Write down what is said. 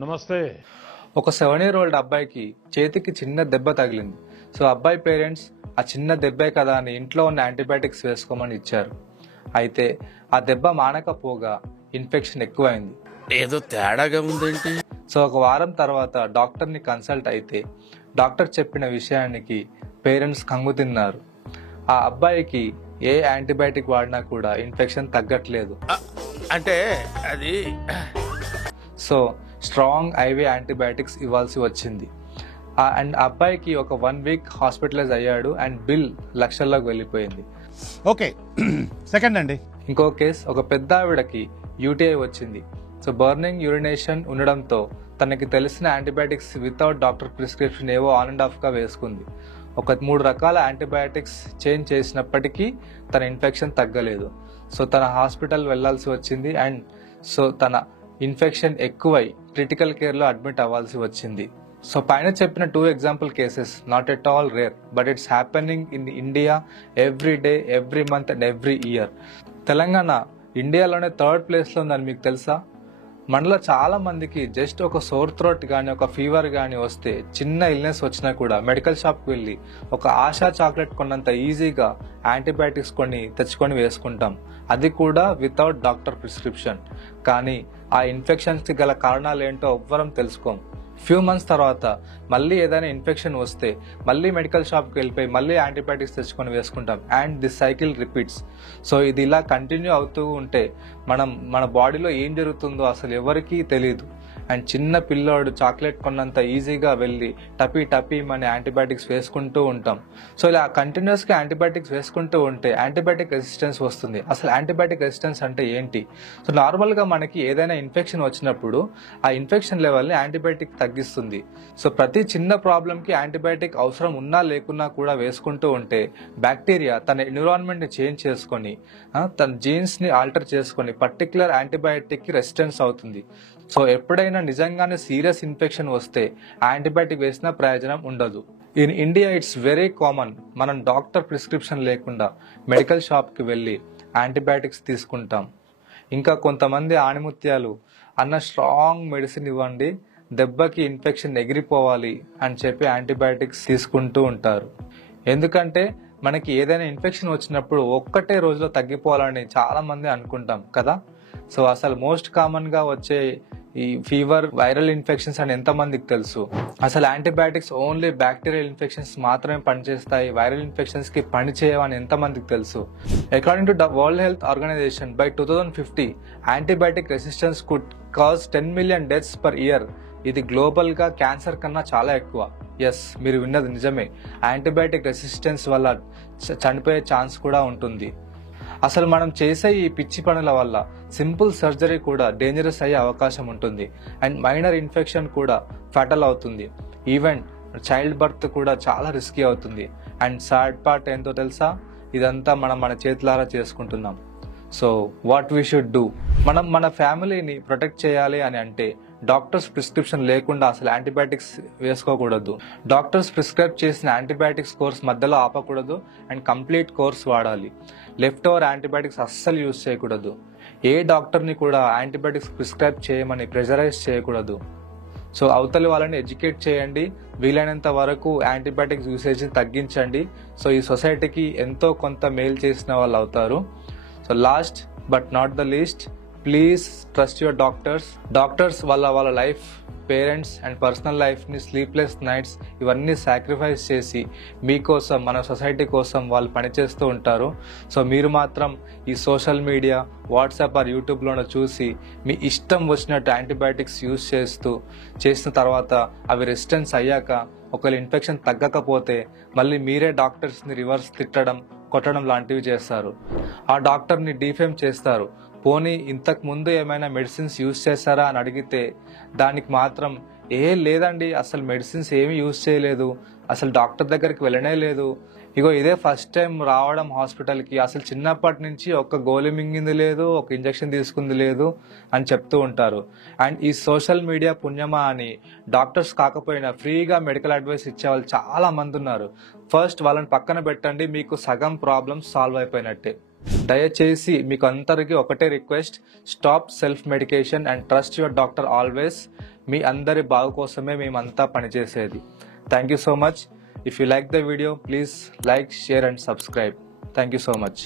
నమస్తే. ఒక 7-year-old అబ్బాయికి చేతికి చిన్న దెబ్బ తగిలింది. సో అబ్బాయి పేరెంట్స్ ఆ చిన్న దెబ్బే కదా అని ఇంట్లో ఉన్న యాంటీబయాటిక్స్ వేసుకోమని ఇచ్చారు. అయితే ఆ దెబ్బ మానకపోగా ఇన్ఫెక్షన్ ఎక్కువైంది. ఏదో తేడాగా ఉందేంటి? సో ఒక వారం తర్వాత డాక్టర్ని కన్సల్ట్ అయితే డాక్టర్ చెప్పిన విషయానికి పేరెంట్స్ కంగు తిన్నారు. ఆ అబ్బాయికి ఏ యాంటీబయాటిక్ వాడినా కూడా ఇన్ఫెక్షన్ తగ్గట్లేదు. అంటే అది సో స్ట్రాంగ్ ఐవీ యాంటీబయాటిక్స్ ఇవ్వాల్సి వచ్చింది. అండ్ అబ్బాయికి ఒక 1 week హాస్పిటలైజ్ అయ్యాడు అండ్ బిల్ లక్షల్లోకి వెళ్ళిపోయింది. ఓకే, సెకండ్ అండి. ఇంకో కేస్, ఒక పెద్ద ఆవిడకి యూటీఐ వచ్చింది. సో బర్నింగ్ యూరినేషన్ ఉండడంతో తనకి తెలిసిన యాంటీబయాటిక్స్ వితౌట్ డాక్టర్ ప్రిస్క్రిప్షన్ ఏవో ఆన్ అండ్ ఆఫ్గా వేసుకుంది. ఒక 3 రకాల యాంటీబయాటిక్స్ చేంజ్ చేసినప్పటికీ తన ఇన్ఫెక్షన్ తగ్గలేదు. సో తన హాస్పిటల్ వెళ్లాల్సి వచ్చింది అండ్ సో తన ఇన్ఫెక్షన్ ఎక్కువై క్రిటికల్ కేర్లో అడ్మిట్ అవ్వాల్సి వచ్చింది. సో పైన చెప్పిన 2 example cases not at all rare, but it's happening in India every day, every month and every year. Telangana ఇండియాలోనే 3rd ప్లేస్లో ఉందని మీకు తెలుసా? మనలో చాలా మందికి జస్ట్ ఒక సోర్ థ్రోట్ కానీ ఒక ఫీవర్ కానీ వస్తే, చిన్న ఇల్నెస్ వచ్చినా కూడా మెడికల్ షాప్కి వెళ్ళి ఒక ఆశా చాక్లెట్ కొన్నంత ఈజీగా యాంటీబయాటిక్స్ తెచ్చుకొని వేసుకుంటాం, అది కూడా వితౌట్ డాక్టర్ ప్రిస్క్రిప్షన్. కానీ ఆ ఇన్ఫెక్షన్స్కి గల కారణాలు ఏంటో ఎవ్వరం తెలుసుకోం. ఫ్యూ మంత్స్ తర్వాత మళ్ళీ ఏదైనా ఇన్ఫెక్షన్ వస్తే మళ్ళీ మెడికల్ షాప్కి వెళ్ళిపోయి మళ్ళీ యాంటీబయాటిక్స్ తెచ్చుకొని వేసుకుంటాం and this cycle repeats. So ఇది ఇలా కంటిన్యూ అవుతూ ఉంటే మన బాడీలో ఏం జరుగుతుందో అసలు ఎవరికీ తెలియదు. అండ్ చిన్న పిల్లోడు చాక్లెట్ కొన్నంత ఈజీగా వెళ్ళి టపీ మన యాంటీబయాటిక్స్ వేసుకుంటూ ఉంటాం. సో ఇలా కంటిన్యూస్గా యాంటీబయాటిక్స్ వేసుకుంటూ ఉంటే యాంటీబయాటిక్ రెసిస్టెన్స్ వస్తుంది. అసలు యాంటీబయాటిక్ రెసిస్టెన్స్ అంటే ఏంటి? సో నార్మల్గా మనకి ఏదైనా ఇన్ఫెక్షన్ వచ్చినప్పుడు ఆ ఇన్ఫెక్షన్ లెవెల్ని యాంటీబయాటిక్ తగ్గిస్తుంది. సో ప్రతి చిన్న ప్రాబ్లంకి యాంటీబయాటిక్ అవసరం ఉన్నా లేకున్నా కూడా వేసుకుంటూ ఉంటే బ్యాక్టీరియా తన ఎన్విరాన్మెంట్ని చేంజ్ చేసుకొని తన జీన్స్ని ఆల్టర్ చేసుకొని పర్టికులర్ యాంటీబయాటిక్కి రెసిస్టెన్స్ అవుతుంది. సో ఎప్పుడైనా నిజంగానే సీరియస్ ఇన్ఫెక్షన్ వస్తే యాంటీబయాటిక్ వేసిన ప్రయోజనం ఉండదు. In India it's very common, మనం డాక్టర్ ప్రిస్క్రిప్షన్ లేకుండా మెడికల్ షాప్కి వెళ్ళి యాంటీబయాటిక్స్ తీసుకుంటాం. ఇంకా కొంతమంది ఆణిముత్యాలు అన్న స్ట్రాంగ్ మెడిసిన్ ఇవ్వండి, దెబ్బకి ఇన్ఫెక్షన్ ఎగిరిపోవాలి అని చెప్పి యాంటీబయాటిక్స్ తీసుకుంటూ ఉంటారు. ఎందుకంటే మనకి ఏదైనా ఇన్ఫెక్షన్ వచ్చినప్పుడు ఒక్కటే రోజులో తగ్గిపోవాలని చాలా మంది అనుకుంటాం కదా. సో అసలు మోస్ట్ కామన్గా వచ్చే ఈ ఫీవర్, వైరల్ ఇన్ఫెక్షన్స్ అని ఎంతమందికి తెలుసు? అసలు యాంటీబయాటిక్స్ ఓన్లీ బ్యాక్టీరియల్ ఇన్ఫెక్షన్స్ మాత్రమే పనిచేస్తాయి, వైరల్ ఇన్ఫెక్షన్స్ కి పని చేయవని ఎంతమందికి తెలుసు? According to the World Health Organization, by 2050 antibiotic resistance could cause 10 million deaths per year. ఇది గ్లోబల్ గా క్యాన్సర్ కన్నా చాలా ఎక్కువ. ఎస్, మీరు విన్నది నిజమే. యాంటీబయాటిక్ రెసిస్టెన్స్ వల్ల చనిపోయే ఛాన్స్ కూడా ఉంటుంది. అసలు మనం చేసే ఈ పిచ్చి పనుల వల్ల సింపుల్ సర్జరీ కూడా డేంజరస్ అయ్యే అవకాశం ఉంటుంది అండ్ మైనర్ ఇన్ఫెక్షన్ కూడా ఫాటల్ అవుతుంది. ఈవెన్ చైల్డ్ బర్త్ కూడా చాలా రిస్కీ అవుతుంది. అండ్ సాడ్ పార్ట్ ఏంటో తెలుసా? ఇదంతా మన చేతులారా చేసుకుంటున్నాం. So what we should do? మనం మన ఫ్యామిలీని ప్రొటెక్ట్ చేయాలి అని అంటే డాక్టర్స్ ప్రిస్క్రిప్షన్ లేకుండా అసలు యాంటీబయాటిక్స్ వేసుకోకూడదు. డాక్టర్స్ ప్రిస్క్రైబ్ చేసిన యాంటీబయాటిక్స్ కోర్స్ మధ్యలో ఆపకూడదు అండ్ కంప్లీట్ కోర్స్ వాడాలి. లెఫ్ట్ ఓవర్ యాంటీబయాటిక్స్ అస్సలు యూజ్ చేయకూడదు. ఏ డాక్టర్ని కూడా యాంటీబయాటిక్స్ ప్రిస్క్రైబ్ చేయమని ప్రెజరైజ్ చేయకూడదు. సో అవతలి వాళ్ళని ఎడ్యుకేట్ చేయండి, వీలైనంత వరకు యాంటీబయాటిక్స్ యూసేజ్ని తగ్గించండి. సో ఈ సొసైటీకి ఎంతో కొంత మేలు చేసిన వాళ్ళు అవుతారు. So last but not the least, please trust your doctors వాళ్ళ లైఫ్, పేరెంట్స్ అండ్ పర్సనల్ లైఫ్ని, స్లీప్లెస్ నైట్స్ ఇవన్నీ సాక్రిఫైస్ చేసి మీకోసం, మన సొసైటీ కోసం వాళ్ళు పనిచేస్తూ ఉంటారు. సో మీరు మాత్రం ఈ సోషల్ మీడియా, వాట్సాప్ ఆర్ యూట్యూబ్లోనే చూసి మీ ఇష్టం వచ్చినట్టు యాంటీబయాటిక్స్ యూజ్ చేసిన తర్వాత అవి రెసిస్టెన్స్ అయ్యాక ఒకవేళ ఇన్ఫెక్షన్ తగ్గకపోతే మళ్ళీ మీరే డాక్టర్స్ని రివర్స్ తిట్టడం, కొట్టడం లాంటివి చేస్తారు. ఆ డాక్టర్ని డిఫేమ్ చేస్తారు. పోనీ ఇంతకు ముందు ఏమైనా మెడిసిన్స్ యూజ్ చేస్తారా అని అడిగితే దానికి మాత్రం లేదండి, అసలు మెడిసిన్స్ ఏమీ యూజ్ చేయలేదు, అసలు డాక్టర్ దగ్గరికి వెళ్ళనే లేదు, ఇగో ఇదే ఫస్ట్ టైం రావడం హాస్పిటల్కి, అసలు చిన్నప్పటి నుంచి ఒక్క గోళీ మింగింది లేదు, ఒక ఇంజెక్షన్ తీసుకుంది లేదు అని చెప్తూ ఉంటారు. అండ్ ఈ సోషల్ మీడియా పుణ్యమా అని డాక్టర్స్ కాకపోయినా ఫ్రీగా మెడికల్ అడ్వైస్ ఇచ్చే వాళ్ళు చాలా మంది ఉన్నారు. ఫస్ట్ వాళ్ళని పక్కన పెట్టండి, మీకు సగం ప్రాబ్లమ్స్ సాల్వ్ అయిపోయినట్టే. దయచేసి మీకు అందరికీ ఒకటే request, stop self medication and trust your doctor always. మీ అందరి బాగు కోసమే మేమంతా పనిచేసేది. Thank you so much. If you like the video, please like, share and subscribe. Thank you so much.